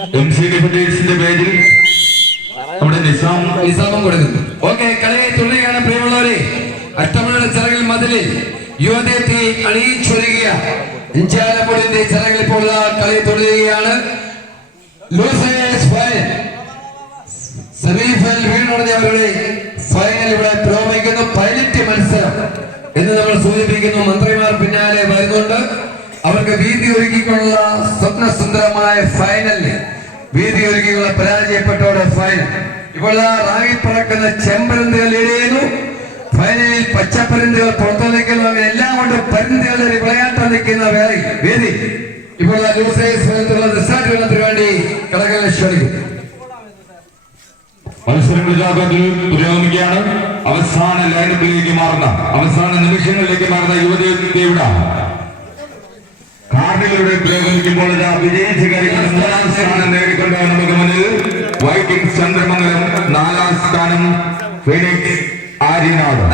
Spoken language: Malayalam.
എം സി ഡിഫൻഡേഴ്സിന്റെ പേരിൽ നമ്മുടെ നിസാം നിസാമം കൊടുക്കുന്നു. ഓക്കെ കളി തുടരുകയാണ് പ്രിയമുള്ളവരെ. അഷ്ടമണ ചിറകിൽ മതിലിൽ യുവതയെ അണിയിച്ചൊരുകിയ ഇഞ്ചാലപ്പൊടിന്റെ ചിറകിൽ ഇപ്പോൾ കളി തുടരുകയാണ്. സെമിഫൈനൽ വീണുടനെ അവരുടെ ഫൈനൽ ഇവിടെ പുരോഗമിക്കുന്നു. പൈലറ്റ് മത്സരം എന്ന് നമ്മൾ സൂചിപ്പിക്കുന്നു. മന്ത്രിമാർ അവർക്ക് വീതി ഒരുക്കിക്കൊണ്ടുള്ള സ്വപ്നസുന്ദരമായ ഫൈനലിൽ വീതി ഒരുക്കിയുള്ള പരാജയപ്പെട്ടവരുടെ ഫൈനൽ ഇപ്പോൾ ദാ പറക്കുന്ന ചെമ്പരന്തുകൾ എഴുതുന്നു ഫൈനലിൽ പച്ചപ്പരുന്തുകൾ പുറത്തു നിൽക്കുന്നു എല്ലാം കൊണ്ട് പരുന്തുകളുടെ ഒരു വിളയാട്ടം നിൽക്കുന്ന വേറെ വേദി. ഇപ്പോൾ വേണ്ടി അവസാന ലൈനപ്പിലേക്ക് മാറുന്ന അവസാന നിമിഷങ്ങളിലേക്ക് മാറുന്ന യുവതയുടെ കാർഡുകളുടെ പ്രയോഗിക്കുമ്പോൾ ഇതാ മൂന്നാം സ്ഥാനം നേടിക്കൊണ്ട് നമുക്ക് മുന്നിൽ വൈക്കിംഗ് ചന്ദ്രമംഗലം നാലാം സ്ഥാനം ഫിനിക്സ് ആര്യനാഥ്.